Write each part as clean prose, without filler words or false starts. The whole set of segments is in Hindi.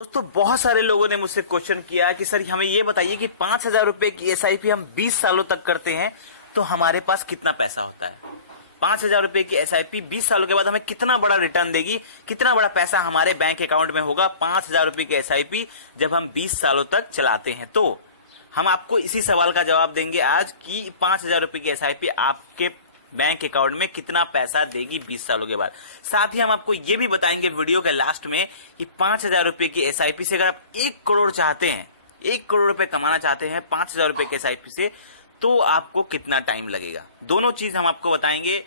दोस्तों बहुत सारे लोगों ने मुझसे क्वेश्चन किया कि सर हमें ये बताइए कि 5,000 रुपए की एसआईपी हम 20 सालों तक करते हैं तो हमारे पास कितना पैसा होता है। 5,000 रुपए की एसआईपी 20 सालों के बाद हमें कितना बड़ा रिटर्न देगी, कितना बड़ा पैसा हमारे बैंक अकाउंट में होगा 5,000 रुपए की एसआईपी जब हम 20 सालों तक चलाते हैं। तो हम आपको इसी सवाल का जवाब देंगे आज कि 5,000 रुपए की एसआईपी आपके बैंक अकाउंट में कितना पैसा देगी 20 सालों के बाद। साथ ही हम आपको ये भी बताएंगे वीडियो के लास्ट में कि 5,000 रुपए की एसआईपी से अगर आप 1 करोड़ चाहते हैं, 1 करोड़ रुपए कमाना चाहते हैं 5,000 रुपए की एसआईपी से, तो आपको कितना टाइम लगेगा। दोनों चीज हम आपको बताएंगे।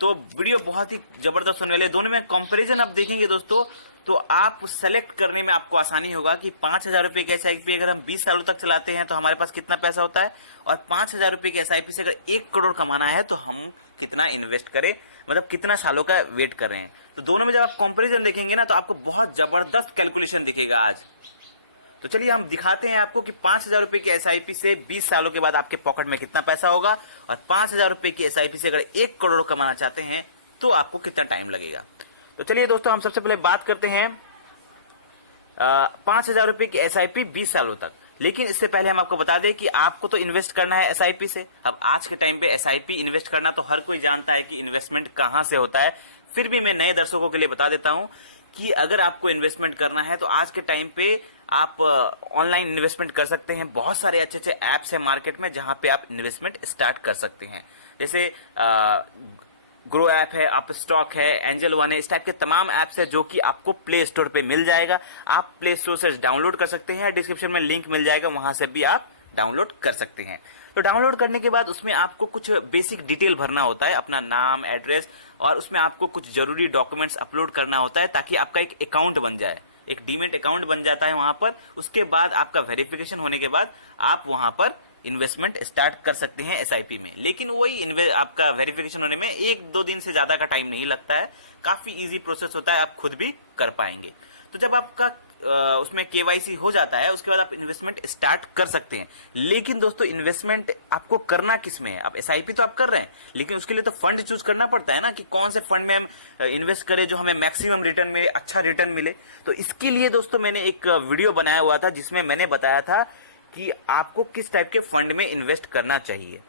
तो वीडियो बहुत ही जबरदस्त होने वाले, दोनों में कंपैरिजन आप देखेंगे दोस्तों, तो आप सेलेक्ट करने में आपको आसानी होगा कि 5,000 रुपए की एसआईपी अगर हम 20 सालों तक चलाते हैं तो हमारे पास कितना पैसा होता है, और 5,000 रुपए की एसआईपी से अगर 1 करोड़ कमाना है तो हम कितना इन्वेस्ट करें, मतलब कितना सालों का वेट कर रहे हैं। तो दोनों में जब आप कंपैरिजन देखेंगे ना तो आपको बहुत जबरदस्त कैलकुलेशन दिखेगा आज। तो चलिए हम दिखाते हैं आपको कि 5,000 रुपए की एसआईपी से 20 सालों के बाद आपके पॉकेट में कितना पैसा होगा, और 5,000 रुपए की एसआईपी से अगर 1 करोड़ कमाना चाहते हैं तो आपको कितना टाइम लगेगा। तो चलिए दोस्तों हम सबसे पहले बात करते हैं 5,000 रुपए की एसआईपी 20 सालों तक। लेकिन इससे पहले हम आपको बता दें कि आपको तो इन्वेस्ट करना है एसआईपी से। अब आज के टाइम पे एसआईपी इन्वेस्ट करना तो हर कोई जानता है कि इन्वेस्टमेंट कहां से होता है, फिर भी मैं नए दर्शकों के लिए बता देता हूं कि अगर आपको इन्वेस्टमेंट करना है तो आज के टाइम पे आप ऑनलाइन इन्वेस्टमेंट कर सकते हैं। बहुत सारे अच्छे अच्छे ऐप्स हैं मार्केट में जहां पे आप इन्वेस्टमेंट स्टार्ट कर सकते हैं, जैसे ग्रो ऐप है, अप स्टॉक है, एंजल वन है, इस टाइप के तमाम ऐप्स है जो कि आपको प्ले स्टोर पे मिल जाएगा। आप प्ले स्टोर से डाउनलोड कर सकते हैं, डिस्क्रिप्शन में लिंक मिल जाएगा, वहां से भी आप डाउनलोड कर सकते हैं। तो डाउनलोड करने के बाद उसमें आपको कुछ बेसिक डिटेल भरना होता है, अपना नाम, एड्रेस, और उसमें आपको कुछ जरूरी डॉक्यूमेंट्स अपलोड करना होता है ताकि आपका एक अकाउंट बन जाए, एक डीमेट अकाउंट बन जाता है वहां पर। उसके बाद आपका वेरिफिकेशन होने के बाद आप वहां पर इन्वेस्टमेंट स्टार्ट कर सकते हैं एसआईपी में। लेकिन वही आपका वेरिफिकेशन होने में 1-2 दिन से ज्यादा का टाइम नहीं लगता है, काफी इजी प्रोसेस होता है, आप खुद भी कर पाएंगे। तो जब आपका उसमें केवाईसी हो जाता है उसके बाद आप इन्वेस्टमेंट स्टार्ट कर सकते हैं। लेकिन दोस्तों इन्वेस्टमेंट आपको करना किस में है, आप एसआईपी तो आप कर रहे हैं, लेकिन उसके लिए तो फंड चूज करना पड़ता है ना कि कौन से फंड में हम इन्वेस्ट करें जो हमें मैक्सिमम रिटर्न मिले, अच्छा रिटर्न मिले। तो इसके लिए दोस्तों मैंने एक वीडियो बनाया हुआ था जिसमें मैंने बताया था कि आपको किस टाइप के फंड में इन्वेस्ट करना चाहिए।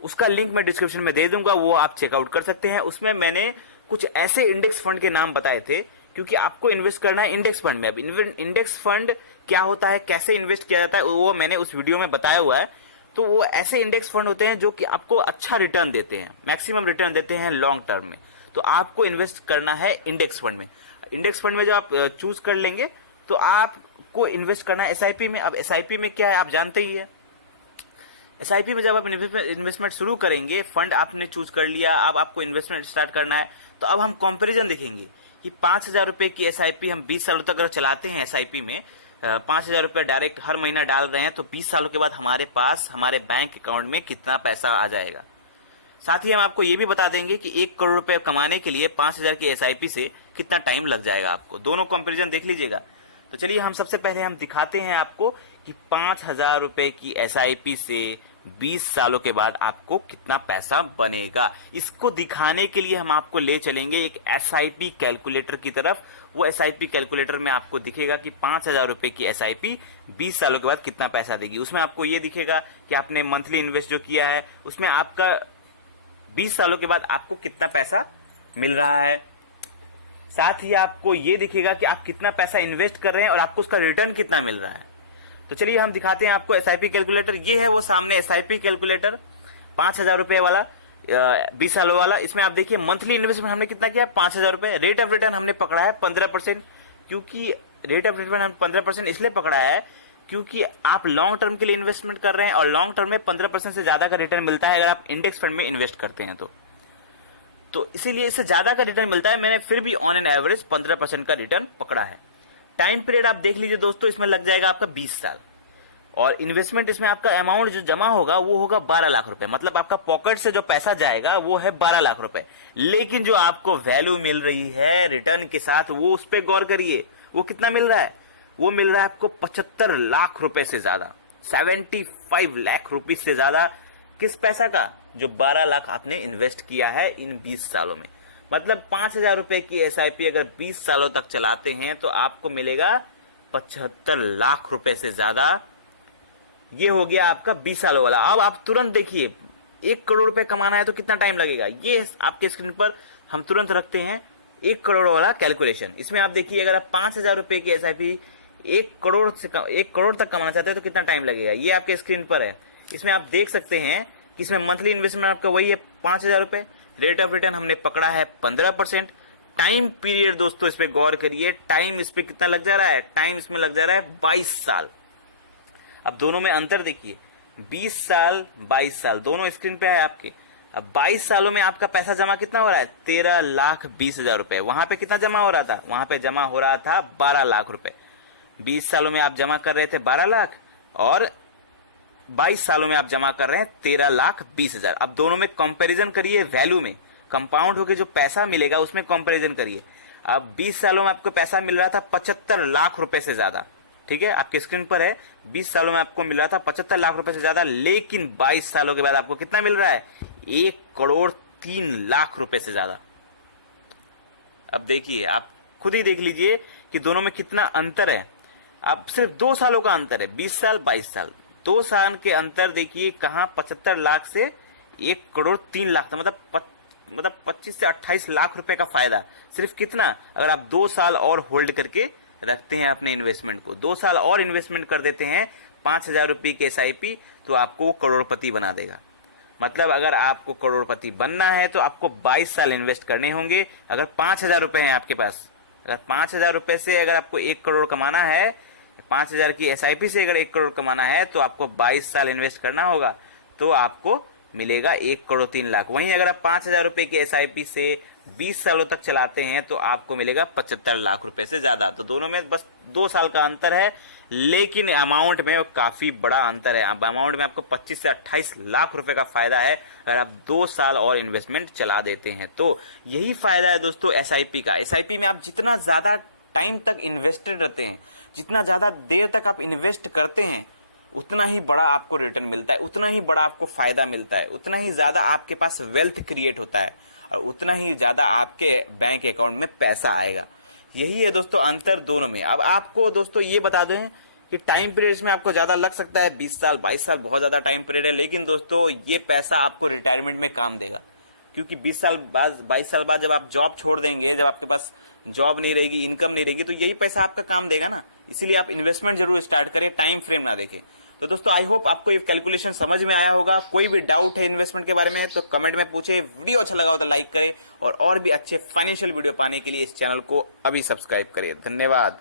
उसका लिंक मैं डिस्क्रिप्शन में दे दूंगा, वो आप चेकआउट कर सकते हैं। उसमें मैंने कुछ ऐसे इंडेक्स फंड के नाम बताए थे, क्योंकि आपको इन्वेस्ट करना है इंडेक्स फंड में। अब इंडेक्स फंड क्या होता है, कैसे इन्वेस्ट किया जाता है, वो मैंने उस वीडियो में बताया हुआ है। तो वो ऐसे इंडेक्स फंड होते हैं जो कि आपको अच्छा रिटर्न देते हैं, मैक्सिमम रिटर्न देते हैं लॉन्ग टर्म में। तो आपको इन्वेस्ट करना है इंडेक्स फंड में। इंडेक्स फंड में जब आप चूज कर लेंगे तो आपको इन्वेस्ट करना है एसआईपी में। अब एसआईपी में क्या है आप जानते ही है। एसआईपी में जब आप इन्वेस्टमेंट शुरू करेंगे, फंड आपने चूज कर लिया, अब आपको इन्वेस्टमेंट स्टार्ट करना है, तो अब हम कंपैरिजन देखेंगे कि 5,000 रुपए की एसआईपी हम 20 सालों तक अगर चलाते हैं एसआईपी में, 5,000 रुपए डायरेक्ट हर महीना डाल रहे हैं, तो 20 सालों के बाद हमारे पास हमारे बैंक अकाउंट में कितना पैसा आ जाएगा। साथ ही हम आपको ये भी बता देंगे कि 1 करोड़ रुपए कमाने के लिए 5,000 की एसआईपी से कितना टाइम लग जाएगा आपको। दोनों कंपैरिजन देख लीजिएगा। तो चलिए हम सबसे पहले हम दिखाते हैं आपको कि 5,000 रुपए की एसआईपी से 20 सालों के बाद आपको कितना पैसा बनेगा। इसको दिखाने के लिए हम आपको ले चलेंगे एक एसआईपी कैलकुलेटर की तरफ। वो एसआईपी कैलकुलेटर में आपको दिखेगा कि 5,000 रुपए की एसआईपी 20 सालों के बाद कितना पैसा देगी। उसमें आपको ये दिखेगा कि आपने मंथली इन्वेस्ट जो किया है उसमें आपका 20 सालों के बाद आपको कितना पैसा मिल रहा है। साथ ही आपको ये दिखेगा कि आप कितना पैसा इन्वेस्ट कर रहे हैं और आपको उसका रिटर्न कितना मिल रहा है। तो चलिए हम दिखाते हैं आपको एसआईपी कैलकुलेटर। ये है वो सामने एसआईपी कैलकुलेटर 5,000 रुपए वाला, 20 सालों वाला। इसमें आप देखिए मंथली इन्वेस्टमेंट हमने कितना किया, 5,000 रुपए। रेट ऑफ रिटर्न हमने पकड़ा है 15%, क्योंकि रेट ऑफ रिटर्न हम 15% इसलिए पकड़ा है क्योंकि आप लॉन्ग टर्म के लिए इन्वेस्टमेंट कर रहे हैं, और लॉन्ग टर्म में 15% से ज्यादा का रिटर्न मिलता है अगर आप इंडेक्स फंड में इन्वेस्ट करते हैं तो इसीलिए इससे ज्यादा का रिटर्न मिलता है। मैंने फिर भी ऑन एन एवरेज 15% का रिटर्न पकड़ा है। टाइम पीरियड आप देख लीजिए दोस्तों, इसमें लग जाएगा आपका 20 साल, और इन्वेस्टमेंट इसमें आपका अमाउंट जो जमा होगा वो होगा 12 लाख रुपए। मतलब आपका पॉकेट से जो पैसा जाएगा वो है 12 लाख रुपए। लेकिन जो आपको वैल्यू मिल रही है रिटर्न के साथ, वो उस पर गौर करिए, वो कितना मिल रहा है। वो मिल रहा है आपको 75 लाख रुपए से ज्यादा, 75 लाख रुपीज से ज्यादा। किस पैसा का, जो 12 लाख आपने इन्वेस्ट किया है इन 20 सालों में। मतलब 5,000 रुपए की एसआईपी अगर 20 सालों तक चलाते हैं तो आपको मिलेगा 75 लाख रुपए से ज्यादा। ये हो गया आपका 20 सालों वाला। अब आप तुरंत देखिए 1 करोड़ रुपए कमाना है तो कितना टाइम लगेगा। ये आपके स्क्रीन पर हम तुरंत रखते हैं 1 करोड़ वाला कैलकुलेशन। इसमें आप देखिए अगर आप 5,000 रुपए की एसआईपी 1 करोड़ तक कमाना चाहते हैं तो कितना टाइम लगेगा, ये आपके स्क्रीन पर है। इसमें आप देख सकते हैं कि इसमें मंथली इन्वेस्टमेंट आपका वही है 5,000 रुपए। रेट ऑफ रिटर्न हमने पकड़ा है 15%। टाइम पीरियड दोस्तों इस पे गौर करिए, टाइम इस पे कितना लग जा रहा है, टाइम इसमें लग जा रहा है 22 साल। अब दोनों में अंतर देखिए, 20 साल 22 साल दोनों स्क्रीन पे है आपके। अब 22 सालों में आपका पैसा जमा कितना हो रहा है, 13,20,000 रुपए। वहां पे कितना जमा हो रहा था, वहां पे जमा हो रहा था 12 लाख रुपए। 20 सालों में आप जमा कर रहे थे 12 लाख और 22 सालों में आप जमा कर रहे हैं 13,20,000। अब दोनों में कंपैरिजन करिए, वैल्यू में कंपाउंड होकर जो पैसा मिलेगा उसमें कंपैरिजन करिए। अब 20 सालों में आपको पैसा मिल रहा था 75 लाख रुपए से ज्यादा, ठीक है, आपके स्क्रीन पर है। 20 सालों में आपको मिल रहा था 75 लाख रुपए से ज्यादा, लेकिन 22 सालों के बाद आपको कितना मिल रहा है, 1 करोड़ 3 लाख रुपए से ज्यादा। अब देखिए आप खुद ही देख लीजिए कि दोनों में कितना अंतर है। अब सिर्फ 2 सालों का अंतर है, 20 साल 22 साल, 2 साल के अंतर देखिए कहां 75 लाख से 1 करोड़ 3 लाख था। मतलब 25 से 28 लाख रुपए का फायदा। सिर्फ कितना, अगर आप 2 साल और होल्ड करके रखते हैं अपने इन्वेस्टमेंट को, 2 साल और इन्वेस्टमेंट कर देते हैं 5,000 रुपए के एसआईपी, तो आपको करोड़पति बना देगा। मतलब अगर आपको करोड़पति बनना है तो आपको 22 साल इन्वेस्ट करने होंगे। अगर 5,000 रुपए है आपके पास, अगर 5,000 रुपए से अगर आपको 1 करोड़ कमाना है, 5,000 की एसआईपी से अगर 1 करोड़ कमाना है तो आपको 22 साल इन्वेस्ट करना होगा, तो आपको मिलेगा 1 करोड़ 3 लाख। वहीं अगर आप 5,000 रुपए की एसआईपी से 20 सालों तक चलाते हैं तो आपको मिलेगा 75 लाख रुपए से ज्यादा। तो दोनों में बस 2 साल का अंतर है, लेकिन अमाउंट में काफी बड़ा अंतर है। अमाउंट में आपको 25 से 28 लाख रुपए का फायदा है अगर आप 2 साल और इन्वेस्टमेंट चला देते हैं। तो यही फायदा है दोस्तों एसआईपी का। एसआईपी में आप जितना ज्यादा टाइम तक इन्वेस्टेड रहते हैं, जितना ज्यादा देर तक आप इन्वेस्ट करते हैं, उतना ही बड़ा आपको रिटर्न मिलता है, उतना ही बड़ा आपको फायदा मिलता है, उतना ही ज्यादा आपके पास वेल्थ क्रिएट होता है और उतना ही ज्यादा आपके बैंक अकाउंट में पैसा आएगा। यही है दोस्तों अंतर दोनों में। अब आपको दोस्तों ये बता दें कि टाइम पीरियड में आपको ज्यादा लग सकता है, 20 साल 22 साल बहुत ज्यादा टाइम पीरियड है, लेकिन दोस्तों ये पैसा आपको रिटायरमेंट में काम देगा। क्योंकि 20 साल बाद 22 साल बाद जब आप जॉब छोड़ देंगे, जब आपके पास जॉब नहीं रहेगी, इनकम नहीं रहेगी, तो यही पैसा आपका काम देगा ना। इसीलिए आप इन्वेस्टमेंट जरूर स्टार्ट करें, टाइम फ्रेम ना देखें। तो दोस्तों आई होप आपको ये कैलकुलेशन समझ में आया होगा। कोई भी डाउट है इन्वेस्टमेंट के बारे में तो कमेंट में पूछे। वीडियो अच्छा लगा हो तो लाइक करें और भी अच्छे फाइनेंशियल वीडियो पाने के लिए इस चैनल को अभी सब्सक्राइब करिए। धन्यवाद।